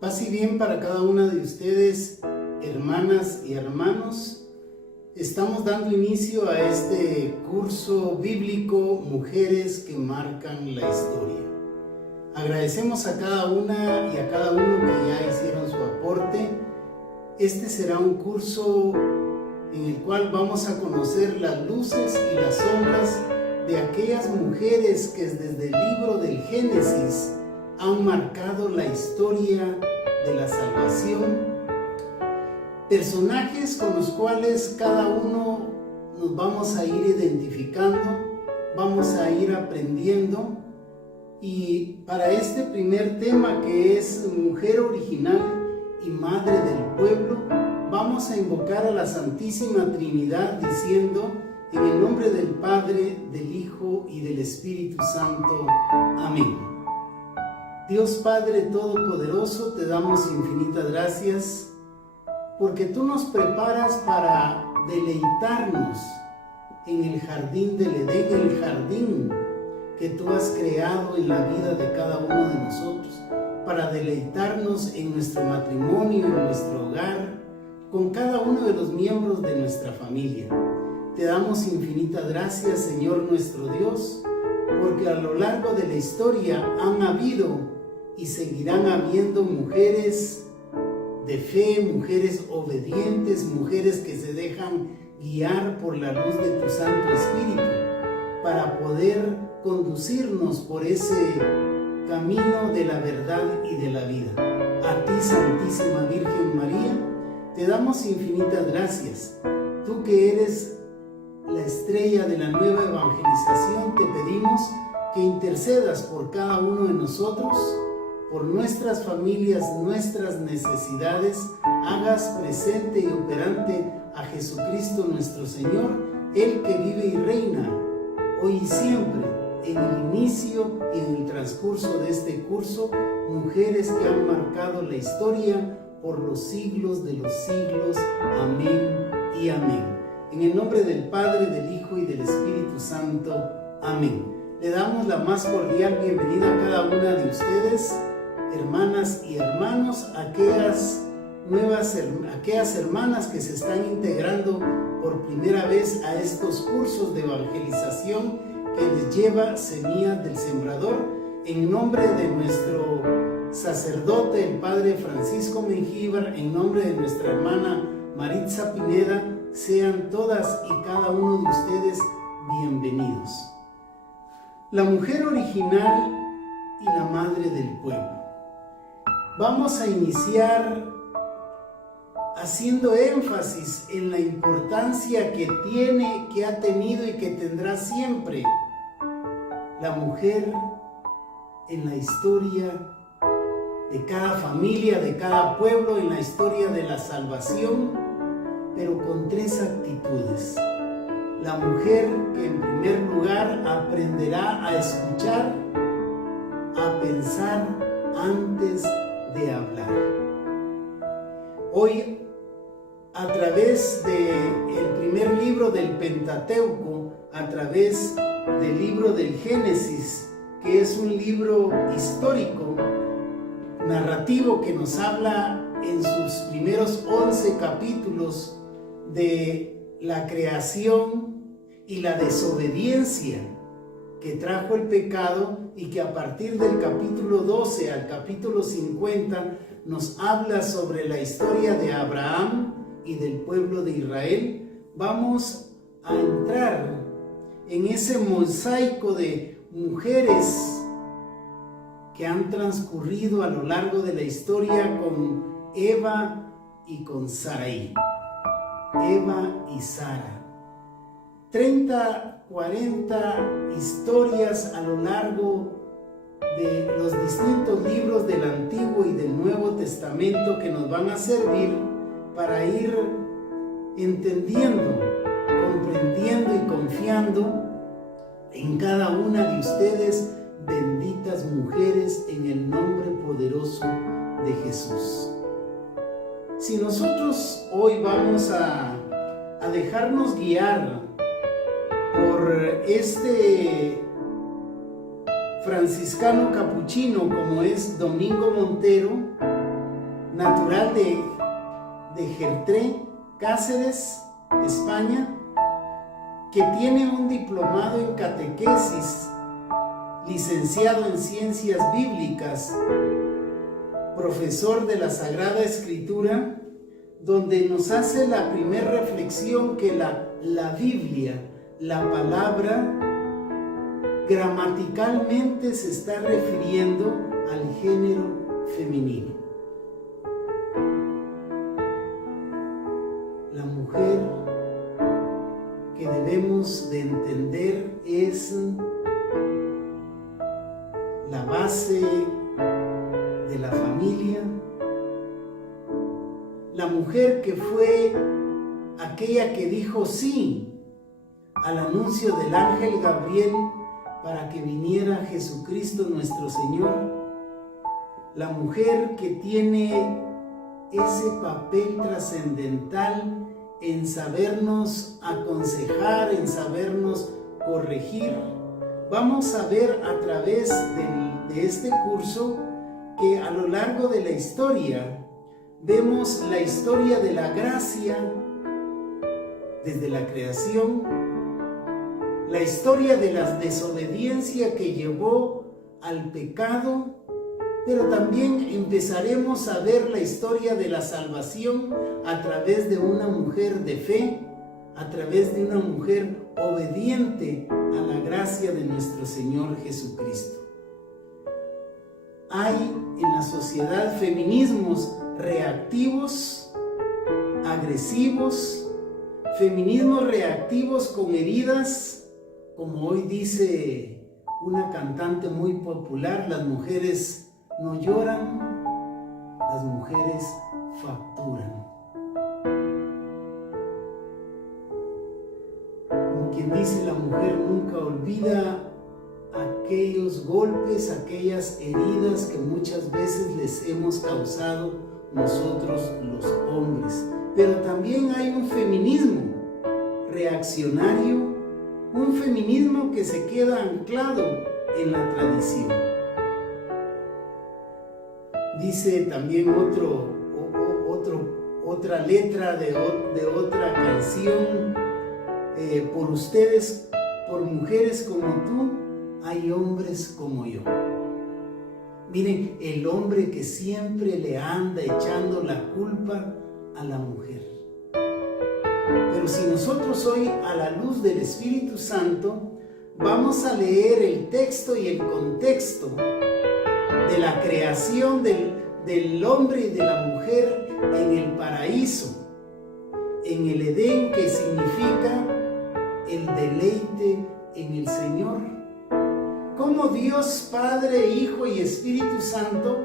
Paz y bien para cada una de ustedes, hermanas y hermanos. Estamos dando inicio a este curso bíblico Mujeres que marcan la historia. Agradecemos a cada una y a cada uno que ya hicieron su aporte. Este será un curso en el cual vamos a conocer las luces y las sombras de aquellas mujeres que desde el libro del Génesis han marcado la historia de la salvación, personajes con los cuales cada uno nos vamos a ir identificando, vamos a ir aprendiendo. Y para este primer tema, que es mujer original y madre del pueblo, vamos a invocar a la Santísima Trinidad diciendo: en el nombre del Padre, del Hijo y del Espíritu Santo. Amén. Dios Padre Todopoderoso, te damos infinitas gracias porque tú nos preparas para deleitarnos en el jardín del Edén, el jardín que tú has creado en la vida de cada uno de nosotros, para deleitarnos en nuestro matrimonio, en nuestro hogar, con cada uno de los miembros de nuestra familia. Te damos infinitas gracias, Señor nuestro Dios, porque a lo largo de la historia han habido y seguirán habiendo mujeres de fe, mujeres obedientes, mujeres que se dejan guiar por la luz de tu Santo Espíritu para poder conducirnos por ese camino de la verdad y de la vida. A ti, Santísima Virgen María, te damos infinitas gracias. Tú que eres la estrella de la nueva evangelización, te pedimos que intercedas por cada uno de nosotros, por nuestras familias, nuestras necesidades. Hagas presente y operante a Jesucristo nuestro Señor, el que vive y reina hoy y siempre, en el inicio y en el transcurso de este curso, mujeres que han marcado la historia por los siglos de los siglos. Amén y amén. En el nombre del Padre, del Hijo y del Espíritu Santo. Amén. Le damos la más cordial bienvenida a cada una de ustedes, hermanas y hermanos, aquellas hermanas que se están integrando por primera vez a estos cursos de evangelización que les lleva Semillas del Sembrador. En nombre de nuestro sacerdote, el Padre Francisco Mengíbar, en nombre de nuestra hermana Maritza Pineda, sean todas y cada uno de ustedes bienvenidos. La mujer original y la madre del pueblo. Vamos a iniciar haciendo énfasis en la importancia que tiene, que ha tenido y que tendrá siempre la mujer en la historia de cada familia, de cada pueblo, en la historia de la salvación, pero con tres actitudes. La mujer que en primer lugar aprenderá a escuchar, a pensar antes de hablar. Hoy, a través del primer libro del Pentateuco, a través del libro del Génesis, que es un libro histórico, narrativo, que nos habla en sus primeros 11 capítulos de la creación y la desobediencia que trajo el pecado, y que a partir del capítulo 12 al capítulo 50 nos habla sobre la historia de Abraham y del pueblo de Israel. Vamos a entrar en ese mosaico de mujeres que han transcurrido a lo largo de la historia con Eva y con Sarai. Eva y Sara. 30, 40 historias a lo largo de los distintos libros del Antiguo y del Nuevo Testamento que nos van a servir para ir entendiendo, comprendiendo y confiando en cada una de ustedes, benditas mujeres, en el nombre poderoso de Jesús. Si nosotros hoy vamos a dejarnos guiar por este franciscano capuchino como es Domingo Montero, natural de Gertré, Cáceres, España, que tiene un diplomado en catequesis, licenciado en ciencias bíblicas, profesor de la Sagrada Escritura, donde nos hace la primera reflexión que la Biblia, la palabra, gramaticalmente se está refiriendo al género femenino. La mujer que debemos de entender es la base de la familia, la mujer que fue aquella que dijo sí al anuncio del ángel Gabriel para que viniera Jesucristo nuestro Señor, la mujer que tiene ese papel trascendental en sabernos aconsejar, en sabernos corregir. Vamos a ver a través de este curso que a lo largo de la historia vemos la historia de la gracia desde la creación, la historia de la desobediencia que llevó al pecado, pero también empezaremos a ver la historia de la salvación a través de una mujer de fe, a través de una mujer obediente a la gracia de nuestro Señor Jesucristo. Hay en la sociedad feminismos reactivos, agresivos, feminismos reactivos con heridas, como hoy dice una cantante muy popular: las mujeres no lloran, las mujeres facturan. Como quien dice, la mujer nunca olvida aquellos golpes, aquellas heridas que muchas veces les hemos causado nosotros los hombres. Pero también hay un feminismo reaccionario, un feminismo que se queda anclado en la tradición. Dice también otra letra de otra canción: por ustedes, por mujeres como tú, hay hombres como yo. Miren, el hombre que siempre le anda echando la culpa a la mujer. Pero si nosotros hoy, a la luz del Espíritu Santo, vamos a leer el texto y el contexto de la creación del hombre y de la mujer en el paraíso, en el Edén, que significa el deleite en el Señor. Cómo Dios Padre, Hijo y Espíritu Santo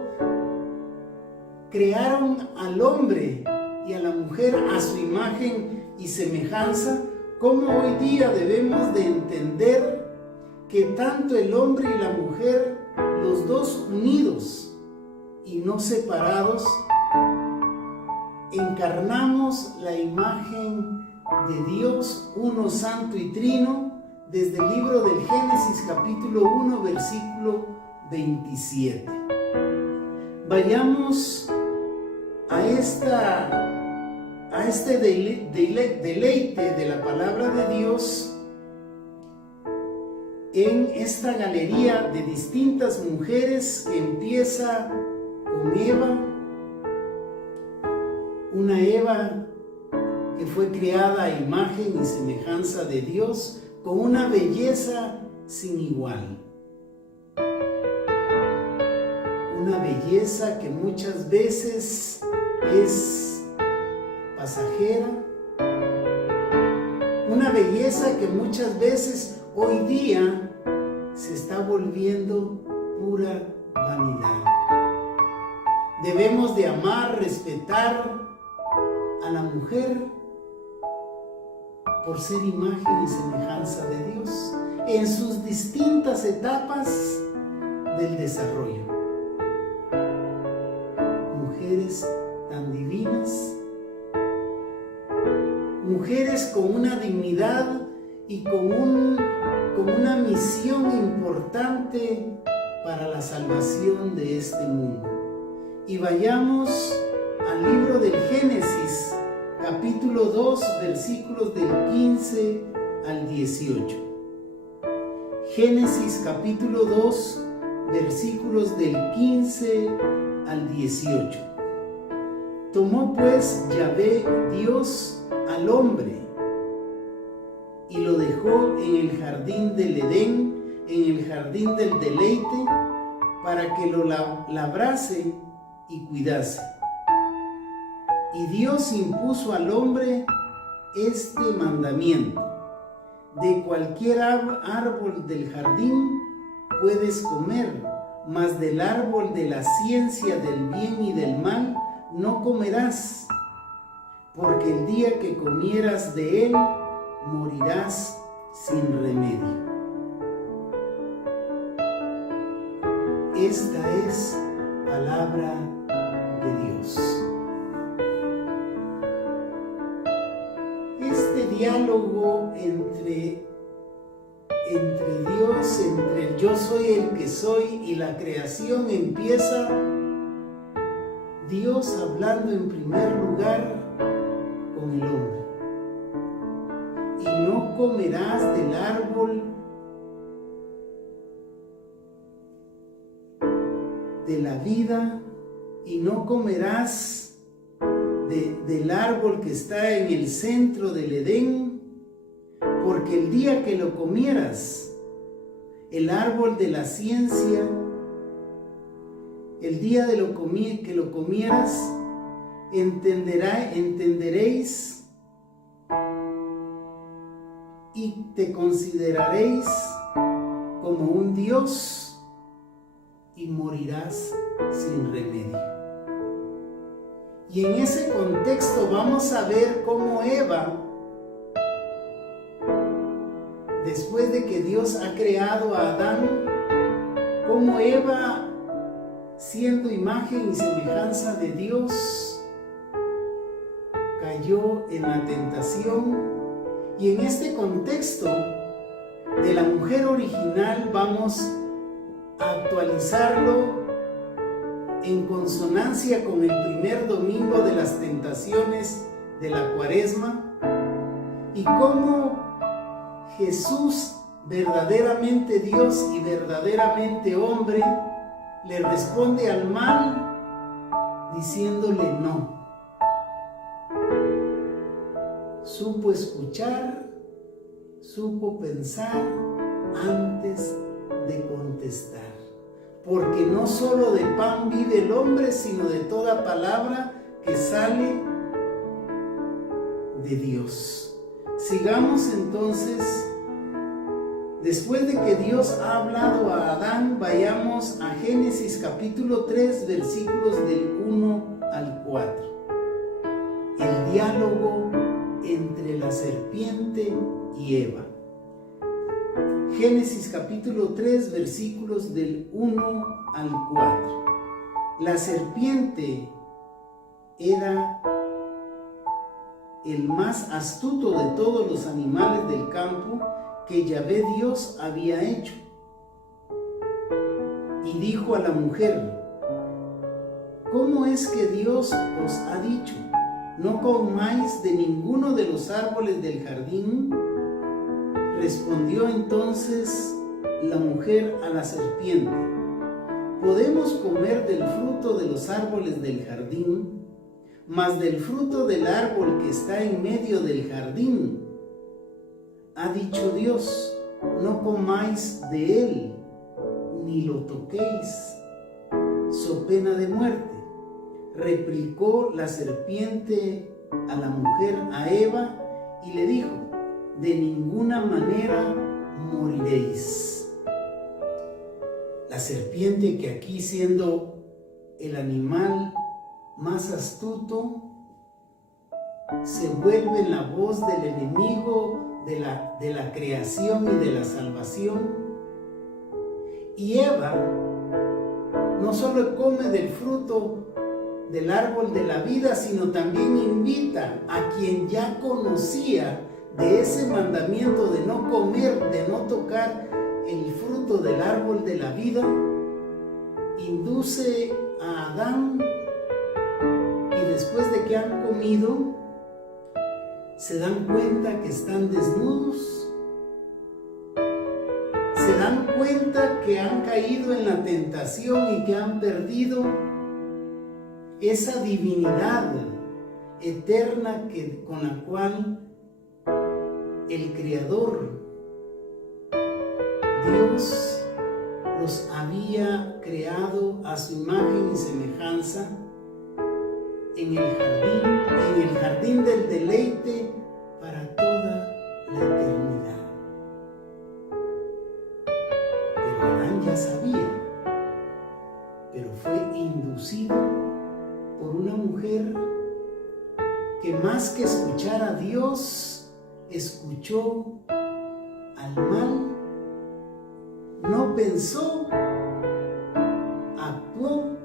crearon al hombre y a la mujer a su imagen y semejanza. Cómo hoy día debemos de entender que tanto el hombre y la mujer, los dos unidos y no separados, encarnamos la imagen de Dios, uno santo y trino, desde el libro del Génesis capítulo 1 versículo 27. Vayamos a este deleite de la palabra de Dios en esta galería de distintas mujeres que empieza con Eva, una Eva que fue creada a imagen y semejanza de Dios, con una belleza sin igual. Una belleza que muchas veces es pasajera. Una belleza que muchas veces hoy día se está volviendo pura vanidad. Debemos de amar, respetar a la mujer por ser imagen y semejanza de Dios en sus distintas etapas del desarrollo. Mujeres tan divinas, mujeres con una dignidad y con una misión importante para la salvación de este mundo. Y vayamos al libro del Génesis, capítulo 2, versículos del 15 al 18. Génesis capítulo 2, versículos del 15 al 18. Tomó pues Yahvé Dios al hombre y lo dejó en el jardín del Edén, en el jardín del deleite, para que lo labrase y cuidase. Y Dios impuso al hombre este mandamiento: de cualquier árbol del jardín puedes comer, mas del árbol de la ciencia del bien y del mal no comerás, porque el día que comieras de él, morirás sin remedio. Esta es palabra de Dios. Este diálogo entre Dios, entre el yo soy el que soy y la creación, empieza Dios hablando en primer lugar con el hombre. Y no comerás del árbol de la vida, y no comerás del árbol que está en el centro del Edén, porque el día que lo comieras, el árbol de la ciencia, el día de que lo comieras, entenderéis y te consideraréis como un Dios y morirás sin remedio. Y en ese contexto vamos a ver cómo Eva, después de que Dios ha creado a Adán, cómo Eva, siendo imagen y semejanza de Dios, cayó en la tentación. Y en este contexto de la mujer original vamos a actualizarlo en consonancia con el primer domingo de las tentaciones de la Cuaresma, y cómo Jesús, verdaderamente Dios y verdaderamente hombre, le responde al mal diciéndole no. Supo escuchar, supo pensar antes de contestar, porque no solo de pan vive el hombre, sino de toda palabra que sale de Dios. Sigamos entonces. Después de que Dios ha hablado a Adán, vayamos a Génesis capítulo 3, versículos del 1 al 4. El diálogo entre la serpiente y Eva. Génesis capítulo 3, versículos del 1 al 4. La serpiente era el más astuto de todos los animales del campo que Yahvé Dios había hecho. Y dijo a la mujer: ¿cómo es que Dios os ha dicho, no comáis de ninguno de los árboles del jardín? Respondió entonces la mujer a la serpiente: podemos comer del fruto de los árboles del jardín, mas del fruto del árbol que está en medio del jardín, ha dicho Dios, no comáis de él, ni lo toquéis, so pena de muerte. Replicó la serpiente a la mujer, a Eva, y le dijo: de ninguna manera moriréis. La serpiente, que aquí, siendo el animal más astuto, se vuelve en la voz del enemigo de la creación y de la salvación. Y Eva no solo come del fruto del árbol de la vida, sino también invita a quien ya conocía de ese mandamiento de no comer, de no tocar el fruto del árbol de la vida, induce a Adán y después de que han comido, se dan cuenta que están desnudos, se dan cuenta que han caído en la tentación y que han perdido esa divinidad eterna con la cual el Creador, Dios, los había creado a su imagen y semejanza en el jardín del deleite para toda la eternidad. Pero Adán ya sabía, pero fue inducido por una mujer que más que escuchar a Dios, escuchó al mal, no pensó, actuó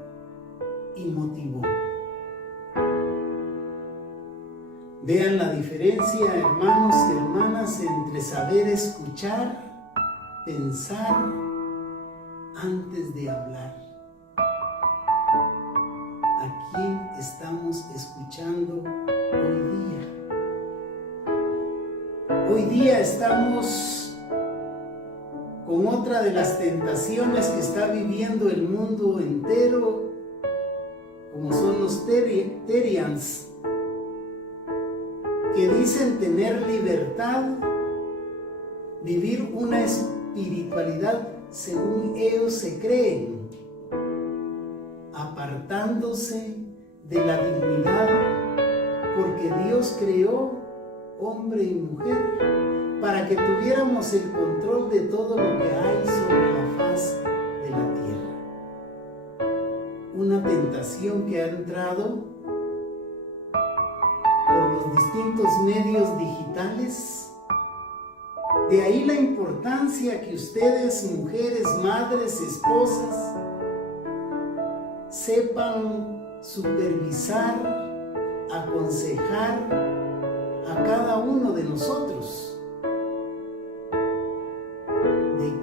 y motivó. Vean la diferencia, hermanos y hermanas, entre saber escuchar, pensar antes de hablar. ¿A quién estamos escuchando hoy día? Hoy día estamos con otra de las tentaciones que está viviendo el mundo entero, como son los Terians, que dicen tener libertad, vivir una espiritualidad según ellos se creen, apartándose de la dignidad, porque Dios creó hombre y mujer para que tuviéramos el control de todo lo que hay sobre la faz de la tierra. Una tentación que ha entrado por los distintos medios digitales. De ahí la importancia que ustedes, mujeres, madres, esposas, sepan supervisar, aconsejar a cada uno de nosotros de en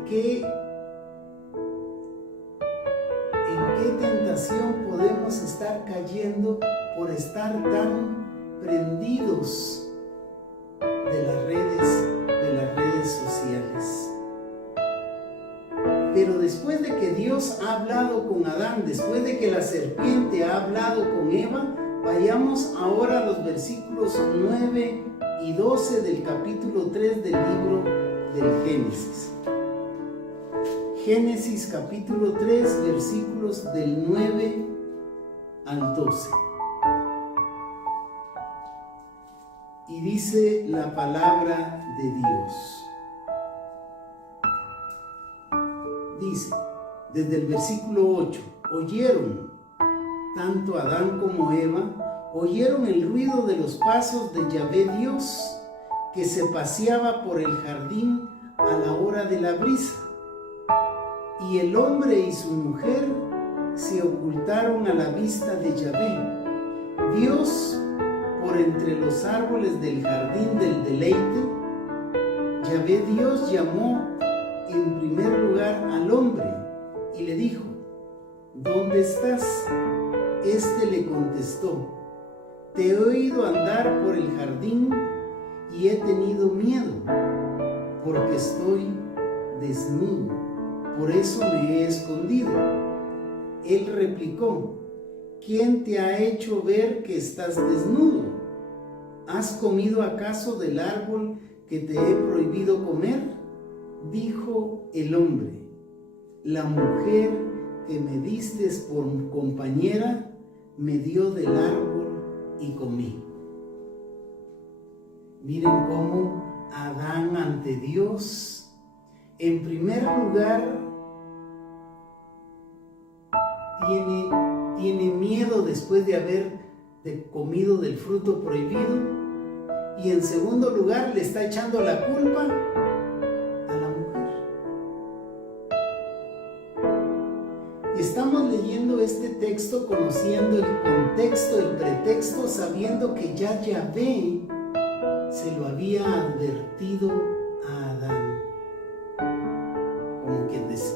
qué tentación podemos estar cayendo por estar tan prendidos de las redes sociales. Pero después de que Dios ha hablado con Adán, después de que la serpiente ha hablado con Eva, vayamos ahora a los versículos 9 y 12 del capítulo 3 del libro del Génesis. Génesis capítulo 3, versículos del 9 al 12. Y dice la palabra de Dios. Dice, desde el versículo 8, oyeron, tanto Adán como Eva, oyeron el ruido de los pasos de Yahvé Dios, que se paseaba por el jardín a la hora de la brisa. Y el hombre y su mujer se ocultaron a la vista de Yahvé Dios por entre los árboles del jardín del deleite. Yahvé Dios llamó en primer lugar al hombre y le dijo, ¿dónde estás? Este le contestó, te he oído andar por el jardín y he tenido miedo, porque estoy desnudo, por eso me he escondido. Él replicó, ¿quién te ha hecho ver que estás desnudo? ¿Has comido acaso del árbol que te he prohibido comer? Dijo el hombre, la mujer que me diste por compañera me dio del árbol y comí. Miren cómo Adán ante Dios, en primer lugar, tiene miedo después de haber comido del fruto prohibido, y en segundo lugar le está echando la culpa a la mujer. Estamos leyendo este texto conociendo el contexto, el pretexto, sabiendo que ya Yahvé se lo había advertido a Adán.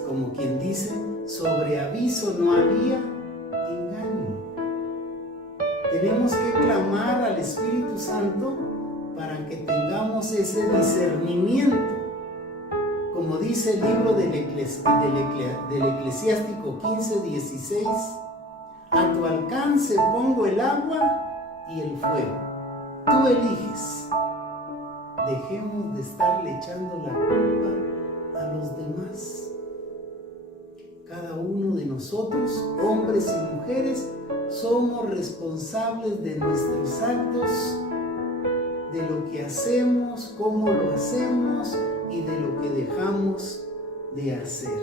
Como quien dice, sobre aviso no había engaño. tenemos que clamar al Espíritu Santo para que tengamos ese discernimiento. Como dice el libro del Eclesiástico 15:16, a tu alcance pongo el agua y el fuego. Tú eliges. Dejemos de estarle echando la culpa a los demás. Cada uno de nosotros, hombres y mujeres, somos responsables de nuestros actos, de lo que hacemos, cómo lo hacemos y de lo que dejamos de hacer.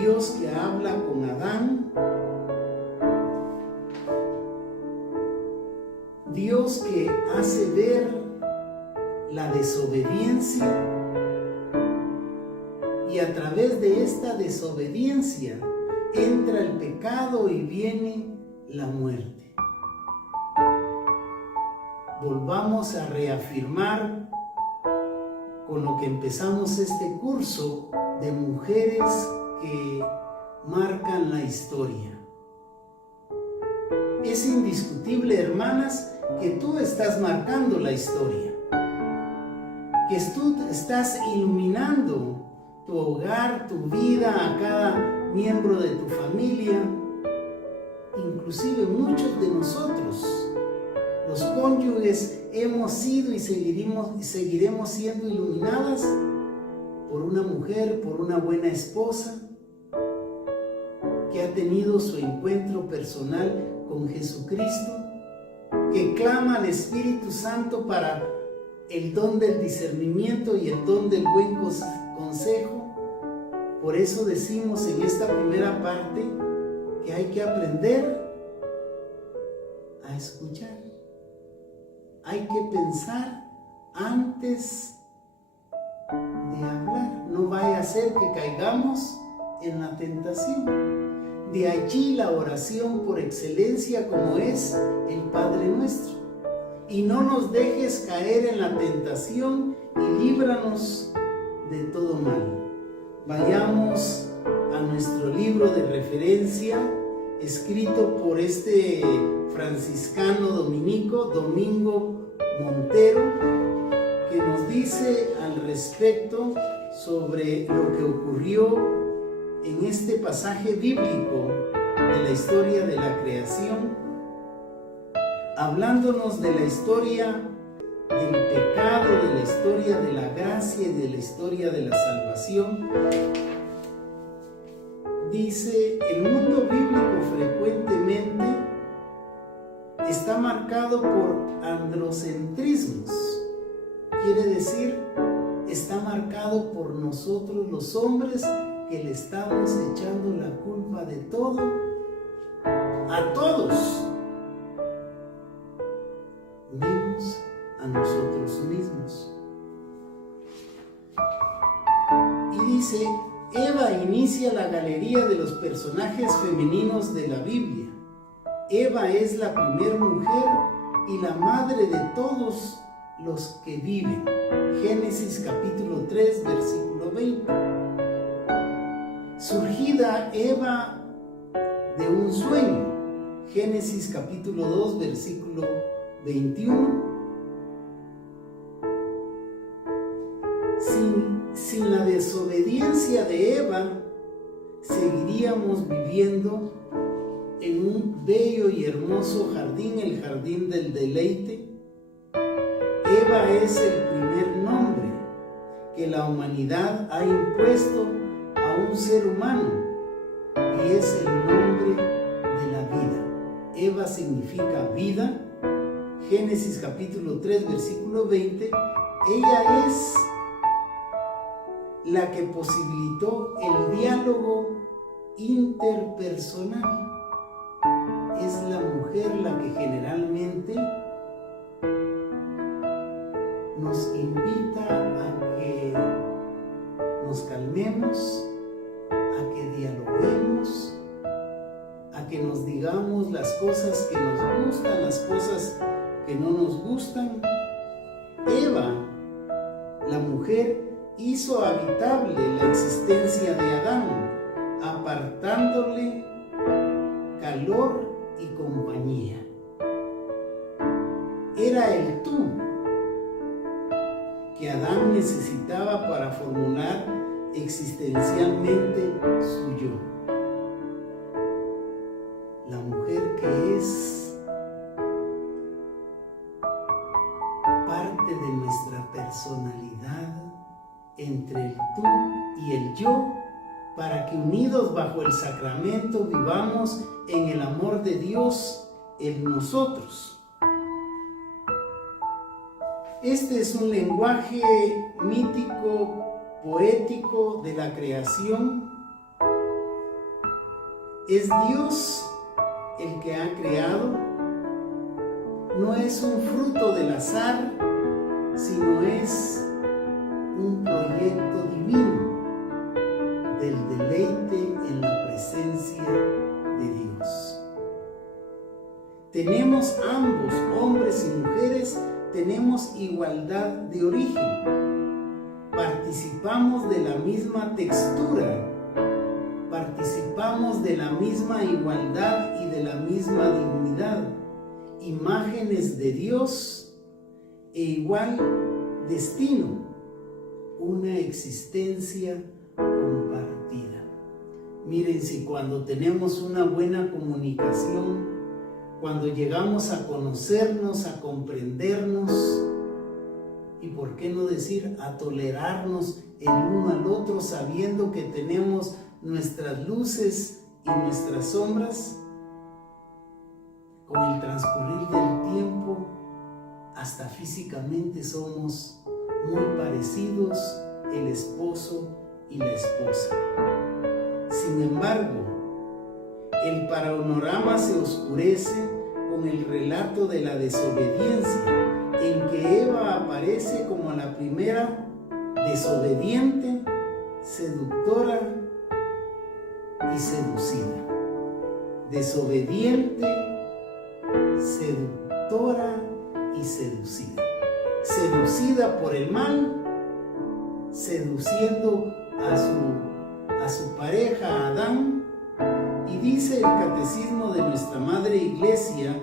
Dios que habla con Adán, Dios que hace ver la desobediencia, y a través de esta desobediencia entra el pecado y viene la muerte. Volvamos a reafirmar con lo que empezamos este curso de mujeres que marcan la historia. Es indiscutible, hermanas, que tú estás marcando la historia, que tú estás iluminando tu hogar, tu vida, a cada miembro de tu familia. Inclusive muchos de nosotros, los cónyuges, hemos sido y seguiremos siendo iluminadas por una mujer, por una buena esposa que ha tenido su encuentro personal con Jesucristo, que clama al Espíritu Santo para el don del discernimiento y el don del buen consejo. Por eso decimos en esta primera parte que hay que aprender a escuchar. Hay que pensar antes de hablar. No vaya a ser que caigamos en la tentación. De allí la oración por excelencia, como es el Padre Nuestro. Y no nos dejes caer en la tentación y líbranos de todo mal. Vayamos a nuestro libro de referencia, escrito por este franciscano dominico, Domingo Montero, que nos dice al respecto sobre lo que ocurrió en este pasaje bíblico de la historia de la creación, hablándonos de la historia del pecado, de la historia de la gracia y de la historia de la salvación. Dice, el mundo bíblico frecuentemente está marcado por androcentrismos. Quiere decir, está marcado por nosotros los hombres que le estamos echando la culpa de todo a todos, menos a nosotros mismos. Y dice, Eva inicia la galería de los personajes femeninos de la Biblia. Eva es la primera mujer y la madre de todos los que viven. Génesis capítulo 3, versículo 20. Surgida Eva de un sueño. Génesis capítulo 2, versículo 21. Sin la desobediencia de Eva, seguiríamos viviendo en un bello y hermoso jardín, el jardín del deleite. Eva es el primer nombre que la humanidad ha impuesto a un ser humano y es el nombre de la vida. Eva significa vida. Génesis capítulo 3, versículo 20. Ella es la que posibilitó el diálogo interpersonal. Es la mujer la que generalmente nos invita a que nos calmemos, a que dialoguemos, a que nos digamos las cosas que nos gustan, las cosas que no nos gustan. Eva, la mujer, hizo habitable la existencia de Adán, apartándole calor y compañía. era el tú que Adán necesitaba para formular existencialmente su yo. La mujer que es parte de nuestra personalidad entre el tú y el yo, para que unidos bajo el sacramento vivamos en el amor de Dios en nosotros. Este es un lenguaje mítico, poético de la creación. Es Dios el que ha creado. No es un fruto del azar, sino es un proyecto divino del deleite en la presencia de Dios. Tenemos ambos, hombres y mujeres, tenemos igualdad de origen. Participamos de la misma textura, participamos de la misma igualdad y de la misma dignidad, imágenes de Dios e igual destino, una existencia compartida. Miren, si cuando tenemos una buena comunicación, cuando llegamos a conocernos, a comprendernos y, por qué no decir, a tolerarnos el uno al otro, sabiendo que tenemos nuestras luces y nuestras sombras, con el transcurrir del tiempo, hasta físicamente somos muy parecidos, el esposo y la esposa. Sin embargo, el panorama se oscurece con el relato de la desobediencia, en que Eva aparece como la primera desobediente, seductora y seducida. Desobediente, seductora y seducida. Seducida por el mal, seduciendo a su pareja Adán. Y dice el Catecismo de nuestra Madre Iglesia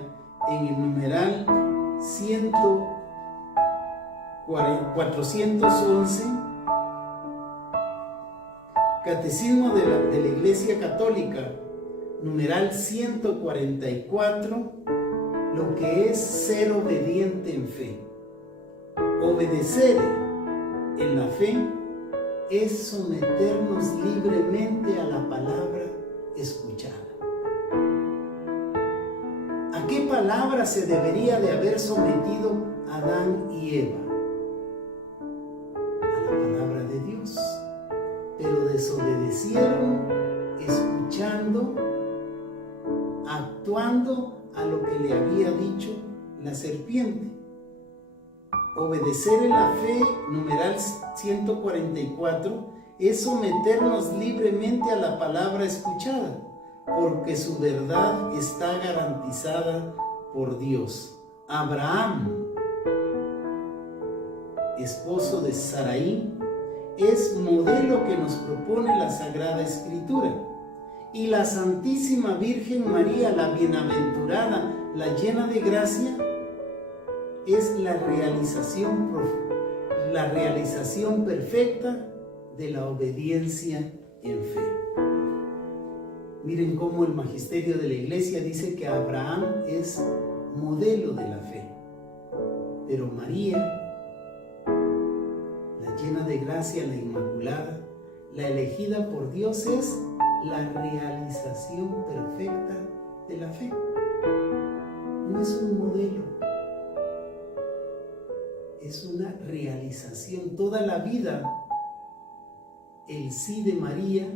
en el numeral 411, Catecismo de la Iglesia Católica, numeral 144, lo que es ser obediente en fe. Obedecer en la fe es someternos libremente a la palabra escuchada. ¿A qué palabra se debería de haber sometido Adán y Eva? A la palabra de Dios. Pero desobedecieron, escuchando, actuando a lo que le había dicho la serpiente. Obedecer en la fe, numeral 144, es someternos libremente a la palabra escuchada, porque su verdad está garantizada por Dios. Abraham, esposo de Sarai, es modelo que nos propone la Sagrada Escritura. Y la Santísima Virgen María, la bienaventurada, la llena de gracia, es la realización perfecta de la obediencia en fe. Miren cómo el magisterio de la Iglesia dice que Abraham es modelo de la fe, pero María, la llena de gracia, la inmaculada, la elegida por Dios, es la realización perfecta de la fe. No es un modelo, es una realización. Toda la vida, el sí de María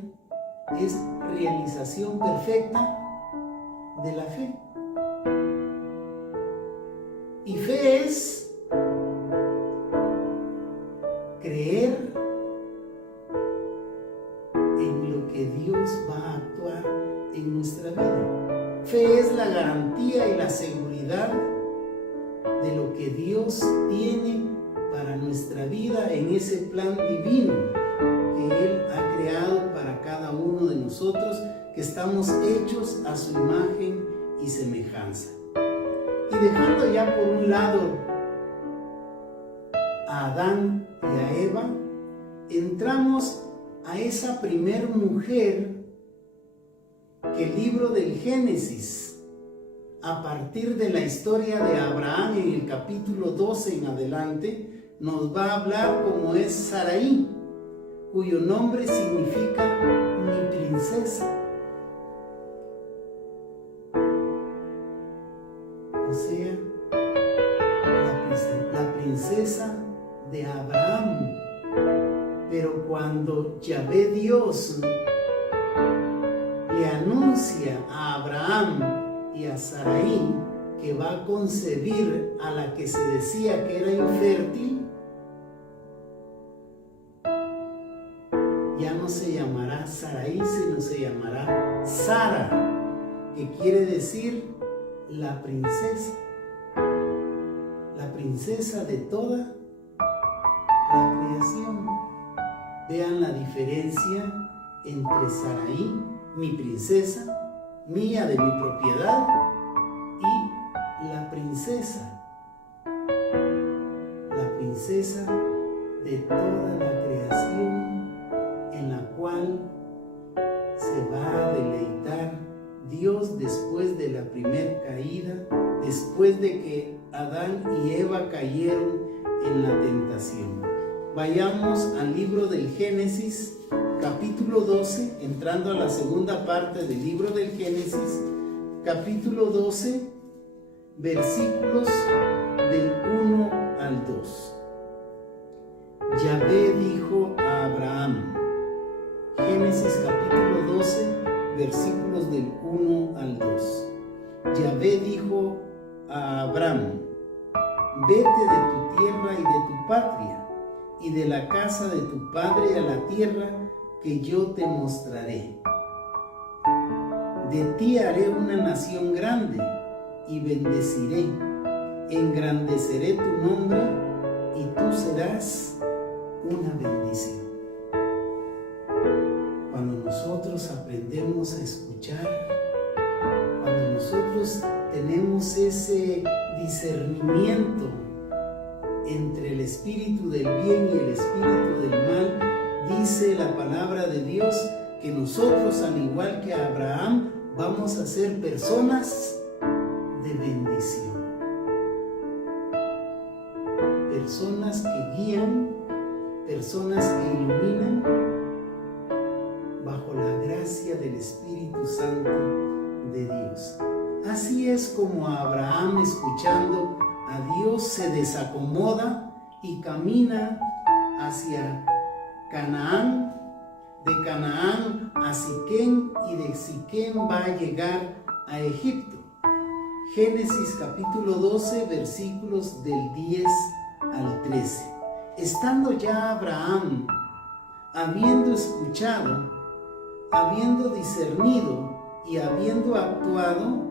es realización perfecta de la fe. Y fe es creer en lo que Dios va a actuar en nuestra vida. Fe es la garantía y la seguridad de lo que Dios tiene para nuestra vida en ese plan divino que Él ha creado para cada uno de nosotros, que estamos hechos a su imagen y semejanza. Y dejando ya por un lado a Adán y a Eva, entramos a esa primer mujer que el libro del Génesis, a partir de la historia de Abraham en el capítulo 12 en adelante, nos va a hablar como es Sarai, cuyo nombre significa mi princesa. O sea, la princesa de Abraham. Pero cuando Yahvé Dios le anuncia a Abraham y a Sarai que va a concebir a la que se decía que era infértil, ya no se llamará Sarai, sino se llamará Sara, que quiere decir la princesa de toda la creación. Vean la diferencia entre Sarai, mi princesa, mía de mi propiedad, y la princesa de toda la creación, en la cual se va a deleitar Dios después de la primer caída, después de que Adán y Eva cayeron en la tentación. Vayamos al libro del Génesis, capítulo 12, entrando a la segunda parte del libro del Génesis, capítulo 12, versículos del 1 al 2. Yahvé dijo a Abraham, Génesis capítulo 12, versículos del 1 al 2. Yahvé dijo a Abraham, vete de tu tierra y de tu patria, y de la casa de tu padre a la tierra que yo te mostraré. De ti haré una nación grande, y bendeciré, engrandeceré tu nombre, y tú serás una bendición. Cuando nosotros aprendemos a escuchar, cuando nosotros tenemos ese discernimiento entre el espíritu del bien y el espíritu del mal, dice la palabra de Dios que nosotros, al igual que Abraham, vamos a ser personas de bendición. Personas que guían, personas que iluminan bajo la gracia del Espíritu Santo de Dios. Así es como Abraham, escuchando a Dios, se desacomoda y camina hacia Canaán. De Canaán a Siquem, y de Siquem va a llegar a Egipto. Génesis capítulo 12, versículos del 10 al 13. Estando ya Abraham, habiendo escuchado, habiendo discernido y habiendo actuado,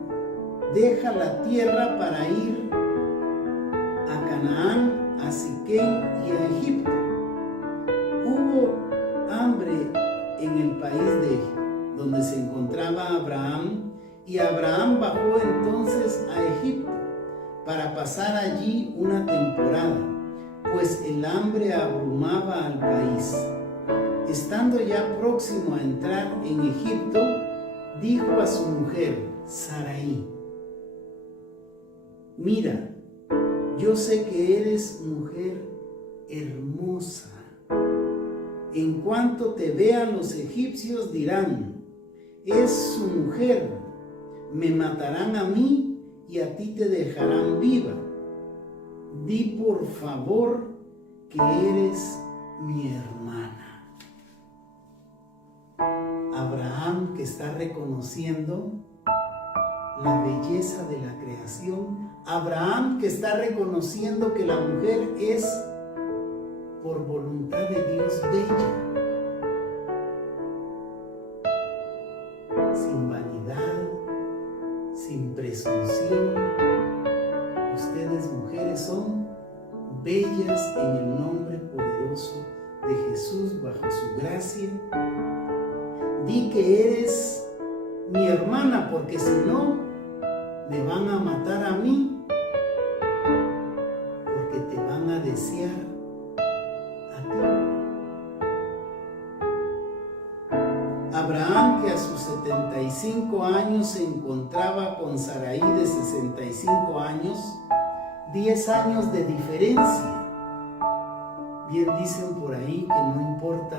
deja la tierra para ir a Canaán, a Siquem y a Egipto. Hubo hambre en el país donde se encontraba Abraham, y Abraham bajó entonces a Egipto para pasar allí una temporada, pues el hambre abrumaba al país. Estando ya próximo a entrar en Egipto, dijo a su mujer Sarai, mira, yo sé que eres mujer hermosa. En cuanto te vean los egipcios dirán, es su mujer, me matarán a mí y a ti te dejarán viva. Di por favor que eres mi hermana. Abraham, que está reconociendo la belleza de la creación. Abraham, que está reconociendo que la mujer es, por voluntad de Dios, bella, sin vanidad, sin presunción. Ustedes, mujeres, son bellas en el nombre poderoso de Jesús, bajo su gracia. Di que eres mi hermana, porque si no, me van a matar a mí desear a ti. Abraham, que a sus 75 años se encontraba con Sarai de 65 años, 10 años de diferencia. Bien dicen por ahí que no importa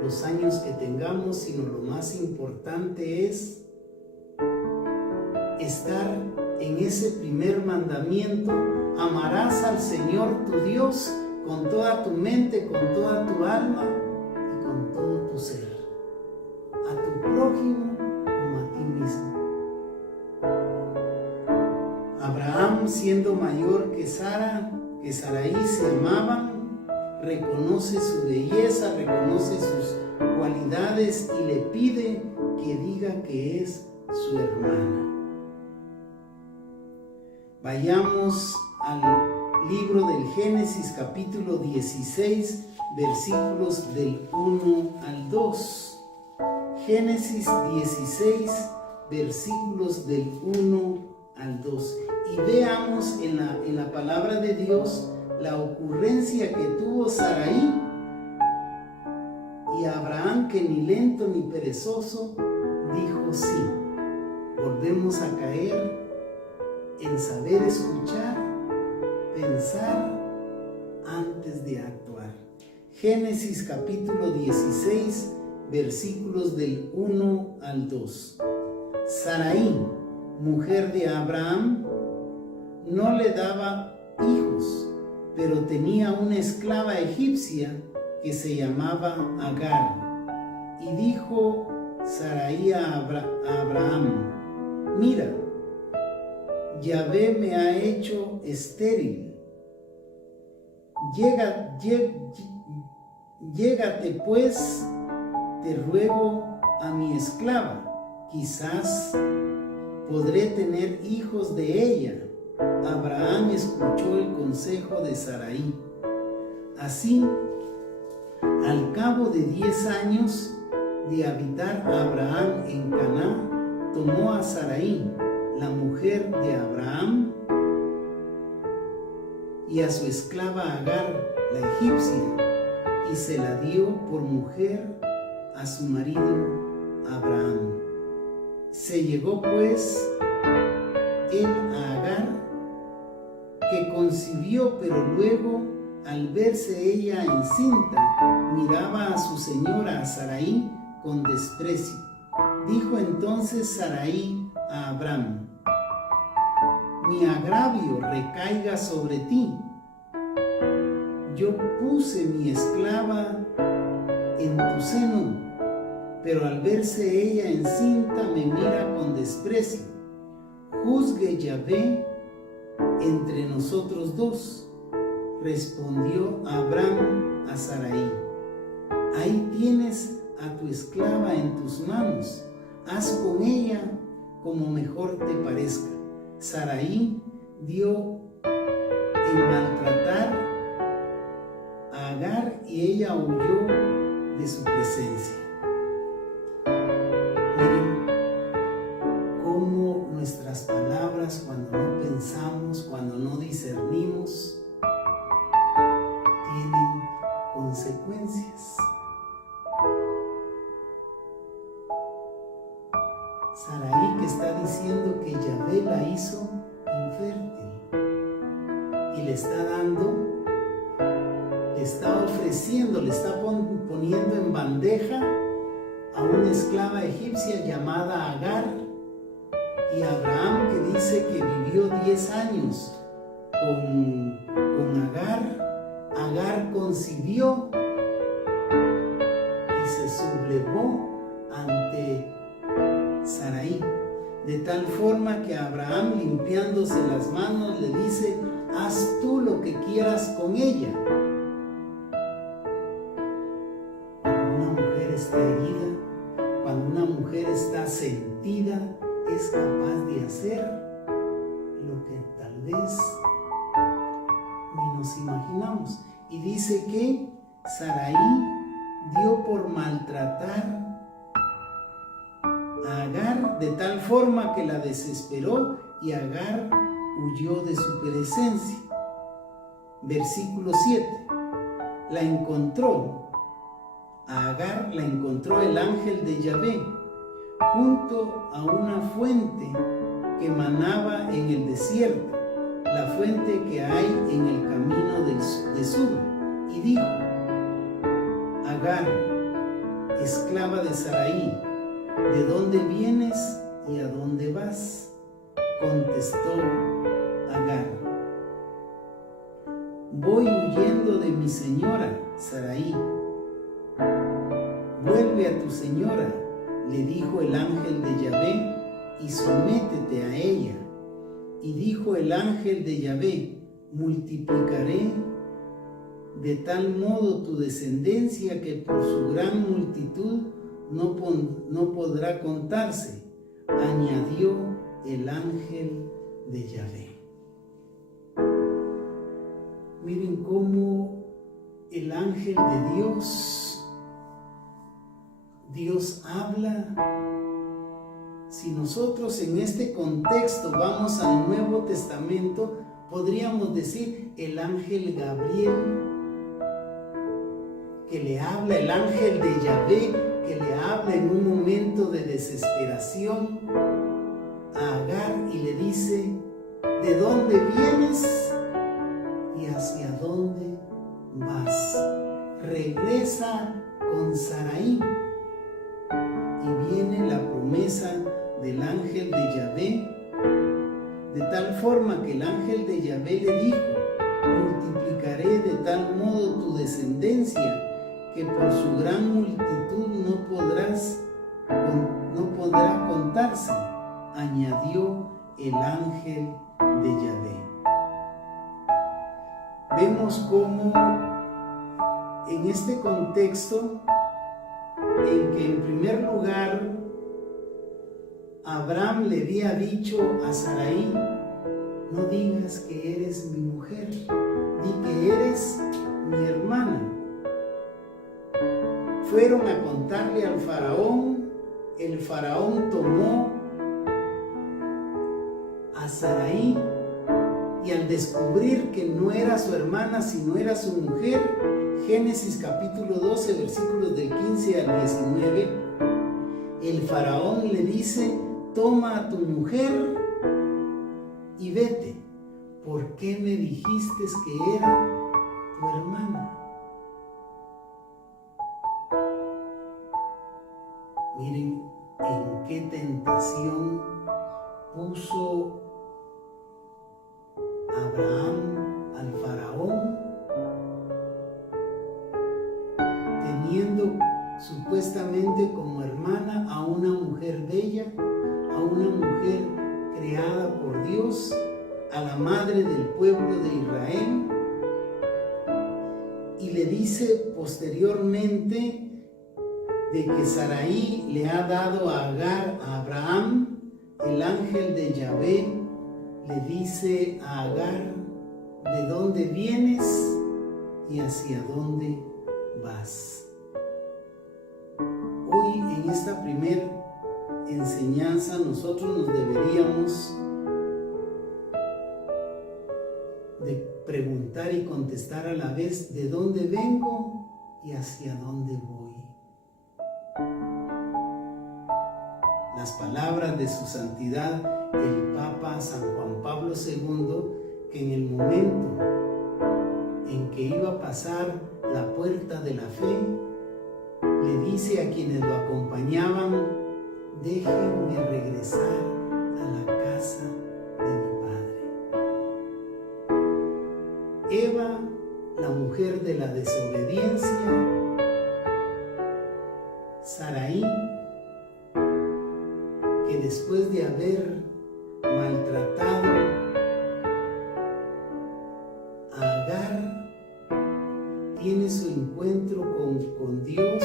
los años que tengamos, sino lo más importante es estar en ese primer mandamiento: amarás al Señor tu Dios con toda tu mente, con toda tu alma y con todo tu ser, a tu prójimo como a ti mismo. Abraham, siendo mayor que Sarai, se amaban, reconoce su belleza, reconoce sus cualidades y le pide que diga que es su hermana. Vayamos al libro del Génesis, capítulo 16, versículos del 1 al 2. Génesis 16, versículos del 1 al 2. Y veamos en la palabra de Dios la ocurrencia que tuvo Sarai y Abraham, que ni lento ni perezoso dijo sí. Volvemos a caer en saber escuchar, pensar antes de actuar. Génesis capítulo 16, versículos del 1 al 2. Sarai, mujer de Abraham, no le daba hijos, pero tenía una esclava egipcia que se llamaba Agar. Y dijo Sarai a Abraham: mira, Yahvé me ha hecho estéril. Llégate pues, te ruego, a mi esclava, quizás podré tener hijos de ella. Abraham escuchó el consejo de Sarai. Así, al cabo de 10 años de habitar Abraham en Canaán, tomó a Sarai, la mujer de Abraham, y a su esclava Agar, la egipcia, y se la dio por mujer a su marido Abraham. Se llegó pues él a Agar, que concibió, pero luego, al verse ella encinta, miraba a su señora, a Sarai, con desprecio. Dijo entonces Sarai a Abraham: mi agravio recaiga sobre ti. Yo puse mi esclava en tu seno, pero al verse ella encinta me mira con desprecio. Juzgue Yahvé entre nosotros dos. Respondió Abraham a Sarai: ahí tienes a tu esclava en tus manos, haz con ella como mejor te parezca. Sarai dio en maltratar a Agar y ella huyó de su presencia. Miren cómo nuestras palabras, cuando no pensamos, cuando no discernimos, tienen consecuencias. Sarai, que está diciendo que Yahvé la hizo infértil y le está dando, le está ofreciendo, le está poniendo en bandeja a una esclava egipcia llamada Agar. Y Abraham, que dice que vivió 10 años con Agar, Agar concibió y se sublevó ante Sarai, de tal forma que Abraham, limpiándose las manos, le dice: haz tú lo que quieras con ella. Cuando una mujer está herida, cuando una mujer está sentida, es capaz de hacer lo que tal vez ni nos imaginamos. Y dice que Sarai dio por maltratar a Agar de tal forma que la desesperó y Agar huyó de su presencia. Versículo 7. A Agar la encontró el ángel de Yahvé junto a una fuente que manaba en el desierto, la fuente que hay en el camino de Sur, y dijo: Agar, esclava de Sarai, ¿de dónde vienes y a dónde vas? Contestó Agar: voy huyendo de mi señora Sarai. Vuelve a tu señora, le dijo el ángel de Yahvé, y sométete a ella. Y dijo el ángel de Yahvé: multiplicaré de tal modo tu descendencia que por su gran multitud no podrá contarse, añadió el ángel de Yahvé. Miren cómo el ángel de Dios habla. Si nosotros en este contexto vamos al Nuevo Testamento, podríamos decir el ángel Gabriel, que le habla, el ángel de Yahvé, que le habla en un momento de desesperación a Agar y le dice: ¿de dónde vienes y hacia dónde vas? Regresa con Sarai. Y viene la promesa del ángel de Yahvé, de tal forma que el ángel de Yahvé le dijo: multiplicaré de tal modo tu descendencia que por su gran multitud no podrá contarse, añadió el ángel de Yahvé. Vemos cómo en este contexto, en que en primer lugar Abraham le había dicho a Sarai: no digas que eres mi mujer, di que eres mi hermana. Fueron a contarle al faraón. El faraón tomó a Sarai, y al descubrir que no era su hermana sino era su mujer, Génesis capítulo 12 versículos del 15 al 19, el faraón le dice: toma a tu mujer y vete. ¿Por qué me dijiste que era tu hermana? Miren en qué tentación puso Abraham al faraón, teniendo supuestamente como hermana a una mujer bella, a una mujer creada por Dios, a la madre del pueblo de Israel. Y le dice posteriormente de que Sarai le ha dado a Agar a Abraham. El ángel de Yahvé le dice a Agar: ¿de dónde vienes y hacia dónde vas? Hoy en esta primera enseñanza nosotros nos deberíamos de preguntar y contestar a la vez: ¿de dónde vengo y hacia dónde voy? Las palabras de su santidad el Papa San Juan Pablo II, que en el momento en que iba a pasar la puerta de la fe, le dice a quienes lo acompañaban: déjenme regresar a la casa de mi padre. Eva, la mujer de la desobediencia; Sarai, que después de haber maltratado a Agar, tiene su encuentro con Dios.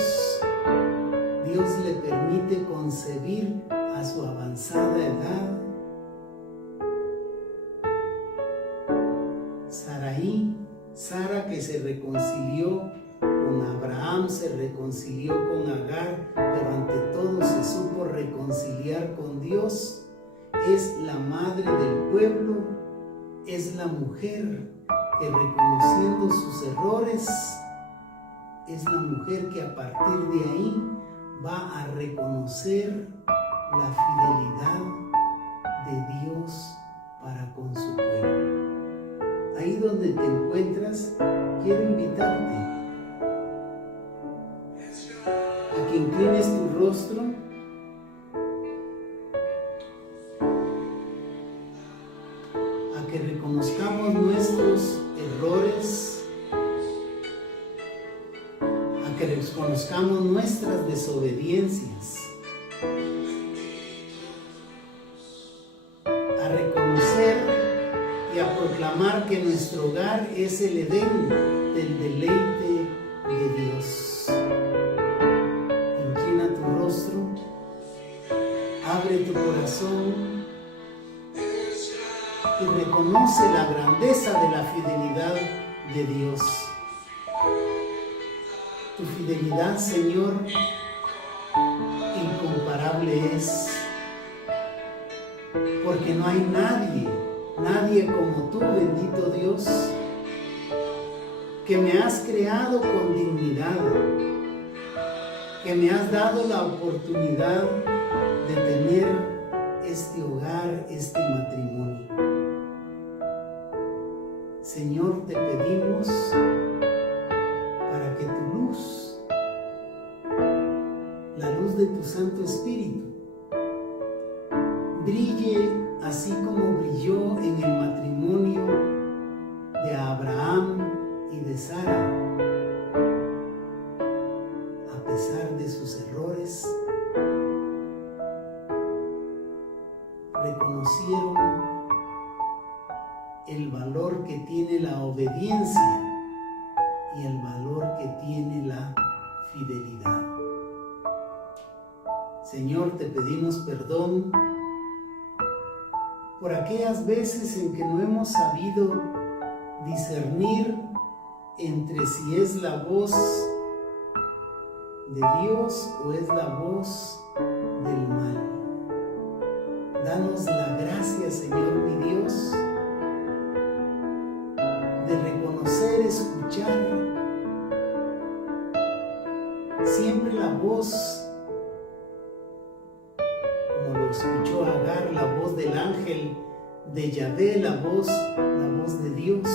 Dios le permite concebir a su avanzada edad. Sara, que se reconcilió con Abraham, se reconcilió con Agar, pero ante todo se supo reconciliar con Dios. Es la madre del pueblo, es la mujer que reconociendo sus errores es la mujer que a partir de ahí va a reconocer la fidelidad de Dios para con su pueblo. Ahí donde te encuentras, quiero invitarte a que inclines tu rostro a que reconozcamos nuestros errores, a que reconozcamos nuestras desobediencias, a reconocer y a proclamar que nuestro hogar es el Edén del deleite de Dios. Inclina tu rostro, abre tu corazón y reconoce la grandeza de la fidelidad de Dios. Tu fidelidad, Señor, incomparable es, porque no hay nadie como tú, bendito Dios, que me has creado con dignidad, que me has dado la oportunidad de tener este hogar, este matrimonio. Señor, te pedimos para que tu luz, la luz de tu Santo Espíritu, brille así como brilló en el matrimonio de Abraham y de Sara. A pesar de sus errores, reconocieron el valor que tiene la obediencia y el valor que tiene la fidelidad. Señor, te pedimos perdón por aquellas veces en que no hemos sabido discernir entre si es la voz de Dios o es la voz del mal. Danos la gracia, Señor mi Dios, de reconocer, escuchar siempre la voz, como lo escuchó Agar, la voz del ángel de Yahvé, la voz de Dios,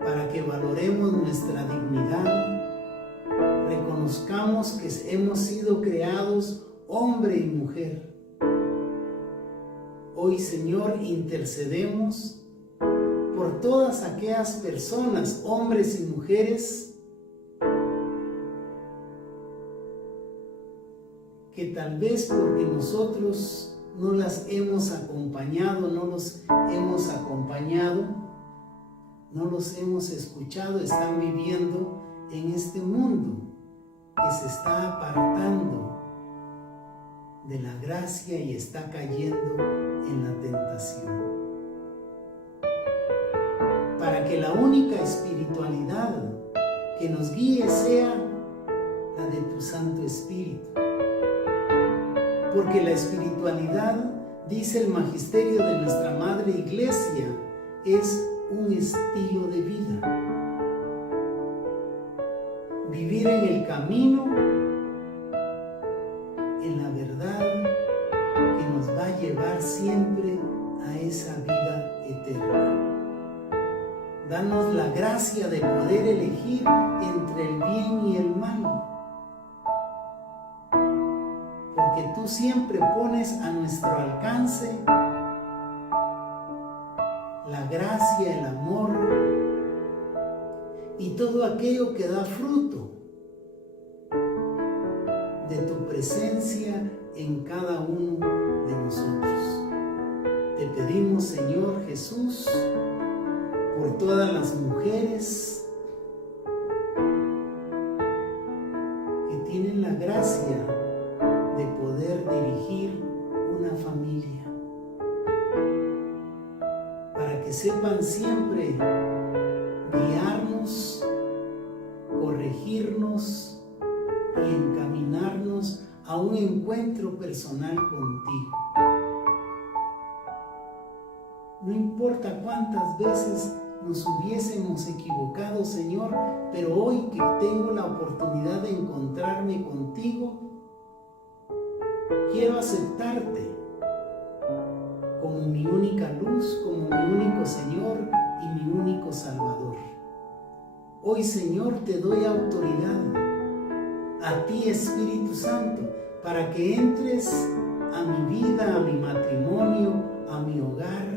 para que valoremos nuestra dignidad, reconozcamos que hemos sido creados hombre y mujer. Hoy, Señor, intercedemos por todas aquellas personas, hombres y mujeres, que tal vez porque nosotros no las hemos acompañado, no los hemos acompañado, no los hemos escuchado, están viviendo en este mundo que se está apartando de la gracia y está cayendo en la tentación. Para que la única espiritualidad que nos guíe sea la de tu Santo Espíritu. Porque la espiritualidad, dice el magisterio de nuestra Madre Iglesia, es un estilo de vida. Vivir en el camino, en la verdad que nos va a llevar siempre a esa vida eterna. Danos la gracia de poder elegir entre el bien y el mal. Porque tú siempre pones a nuestro alcance la gracia, el amor y todo aquello que da fruto de tu presencia en cada uno de nosotros. Te pedimos, Señor Jesús, por todas las mujeres que tienen la gracia de poder dirigir una familia, para que sepan siempre guiarnos, corregirnos y encaminarnos a un encuentro personal contigo. No importa cuántas veces nos hubiésemos equivocado, Señor, pero hoy que tengo la oportunidad de encontrarme contigo, quiero aceptarte como mi única luz, como mi único Señor y mi único Salvador. Hoy, Señor, te doy autoridad a ti, Espíritu Santo, para que entres a mi vida, a mi matrimonio, a mi hogar,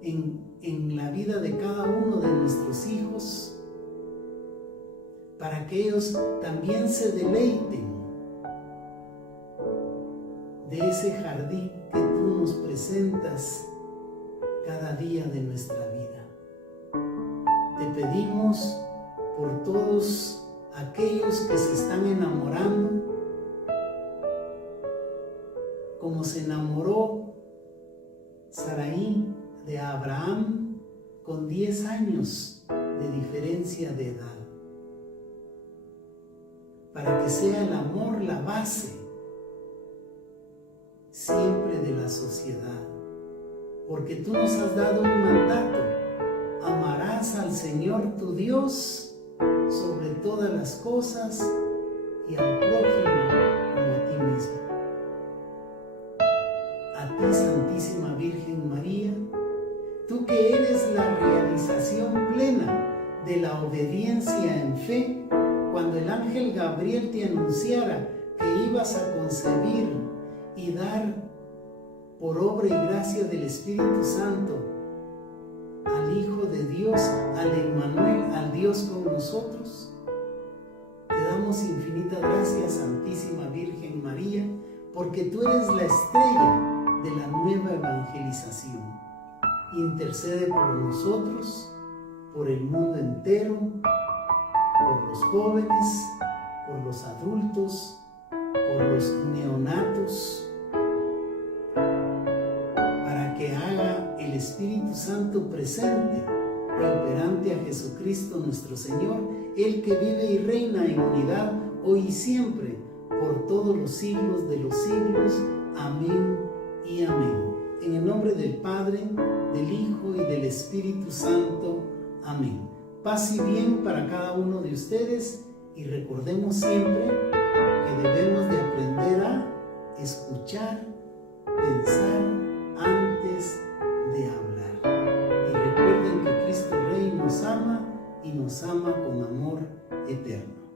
en la vida de cada uno de nuestros hijos, para que ellos también se deleiten de ese jardín que tú nos presentas cada día de nuestra vida. Te pedimos por todos aquellos que se están enamorando, como se enamoró Sarai de Abraham con 10 años de diferencia de edad, para que sea el amor la base siempre de la sociedad, porque tú nos has dado un mandato: amarás al Señor tu Dios sobre todas las cosas y al prójimo como a ti mismo. A ti, Santísima Virgen María, tú que eres la realización plena de la obediencia en fe, cuando el ángel Gabriel te anunciara que ibas a concebir y dar por obra y gracia del Espíritu Santo al Hijo de Dios, al Emmanuel, al Dios con nosotros, te damos infinitas gracias, Santísima Virgen María, porque tú eres la estrella de la nueva evangelización. Intercede por nosotros, por el mundo entero, por los jóvenes, por los adultos, por los neonatos, para que haga el Espíritu Santo presente y operante a Jesucristo nuestro Señor, el que vive y reina en unidad hoy y siempre, por todos los siglos de los siglos. Amén y amén. En el nombre del Padre, del Hijo y del Espíritu Santo. Amén. Paz y bien para cada uno de ustedes, y recordemos siempre que debemos de aprender a escuchar, pensar antes de hablar. Y recuerden que Cristo Rey nos ama y nos ama con amor eterno.